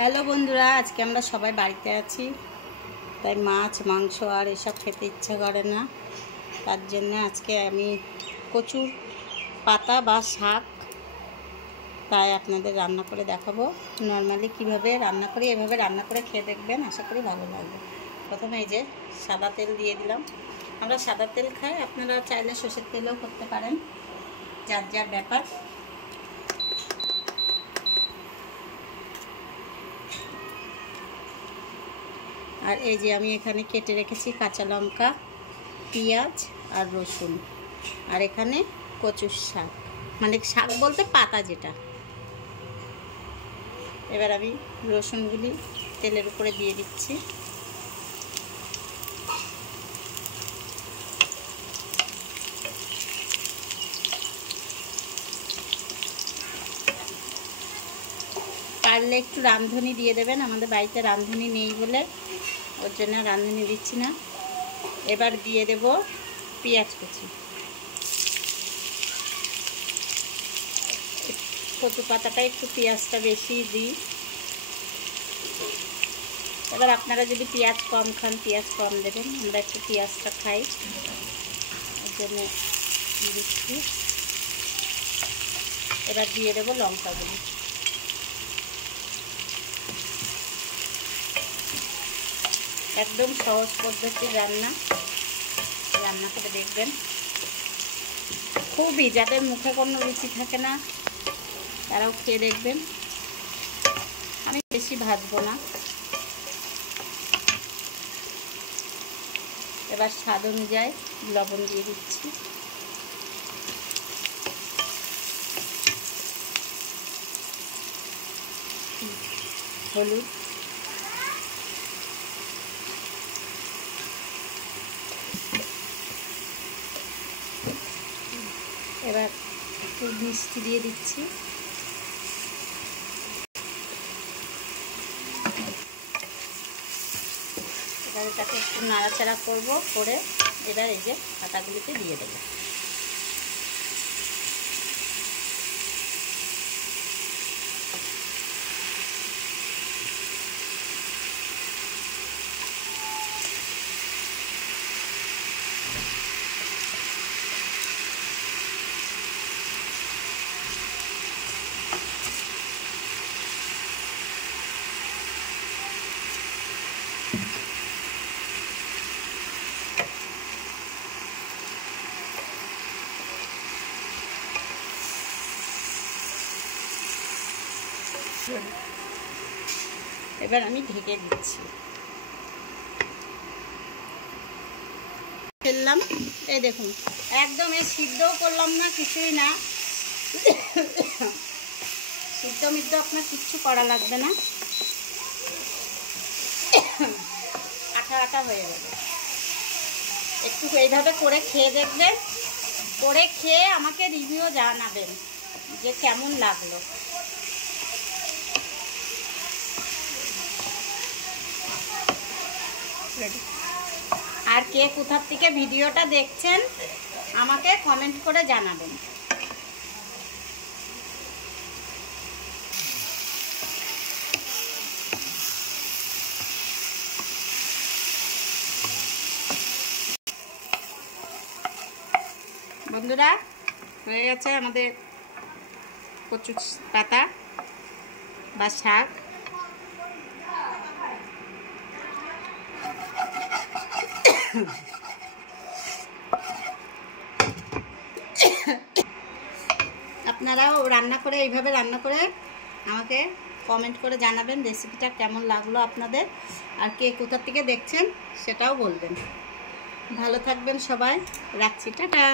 Hello বন্ধুরা, আজকে আমরা সবাই বাড়িতে আছি, তাই মাছ মাংস আর এসব খেতে ইচ্ছে করে না। তার জন্য আজকে আমি কচুর পাতা বা শাক তাই আপনাদের রান্না করে দেখাবো। নর্মালি কিভাবে রান্না করি, এভাবে রান্না করে খেয়ে দেখবেন, আশা করি ভালো লাগবে। প্রথমে এই যে সাদা তেল দিয়ে দিলাম। আমরা সাদা তেল খাই, আপনারা চাইলে সর্ষের তেলও করতে পারেন, যার যার ব্যাপার। আর এই যে আমি এখানে কেটে রেখেছি কাঁচা লঙ্কা, পেঁয়াজ আর রসুন, আর এখানে কচুর শাক, মানে শাক বলতে পাতা যেটা। এবার আমি রসুনগুলি তেলের উপরে দিয়ে দিচ্ছি। পারলে একটু রাঁধুনি দিয়ে দেবেন, আমাদের বাড়িতে রাঁধুনি নেই বলে ওর জন্য রাঁধুনি দিচ্ছি না। এবার দিয়ে দেব পেঁয়াজ কুচি। কচু পাতাটা একটু পেঁয়াজটা বেশি দিই। এবার আপনারা যদি পেঁয়াজ কম খান পেঁয়াজ কম দেবেন, আমরা একটু পেঁয়াজটা খাই ওর জন্য দিচ্ছি। এবার দিয়ে দেবো লঙ্কাগুলি। একদম সহজ পদ্ধতির রান্না করে দেখবেন। খুবই, যাদের মুখে কোনো রুচি থাকে না তারাও খেয়ে দেখবেন। আমি বেশি ভাজবো না। এবার স্বাদ অনুযায়ী লবণ দিয়ে দিচ্ছি। হলুদ, এবার একটু মিষ্টি দিয়ে দিচ্ছি। এবার এটাকে একটু নাড়াচাড়া করে এবার এই যে পাতাগুলিকে দিয়ে দেবো। এবার আমি ঢেকে দিচ্ছি। ফেললাম, এই দেখুন একদম সিদ্ধও করলাম না, কিছুই না। সিদ্ধ মিদ্ধ আপনার কিচ্ছু করা লাগবে না, আঠা আঠা হয়ে যাবে। একটু এইভাবে করে খেয়ে দেখবেন, করে খেয়ে আমাকে রিভিউ জানাবেন যে কেমন লাগলো। আর কে কোথা থেকে ভিডিওটা দেখছেন আমাকে কমেন্ট করে জানাবেন। বন্ধুরা, হয়ে গেছে আমাদের কচু পাতা বা শাক। আপনারাও এইভাবে রান্না করে আমাকে কমেন্ট করে জানাবেন রেসিপিটা কেমন লাগলো আপনাদের, আর কে কোথা থেকে দেখছেন সেটাও বলবেন। ভালো থাকবেন সবাই, রাখছি, টাটা।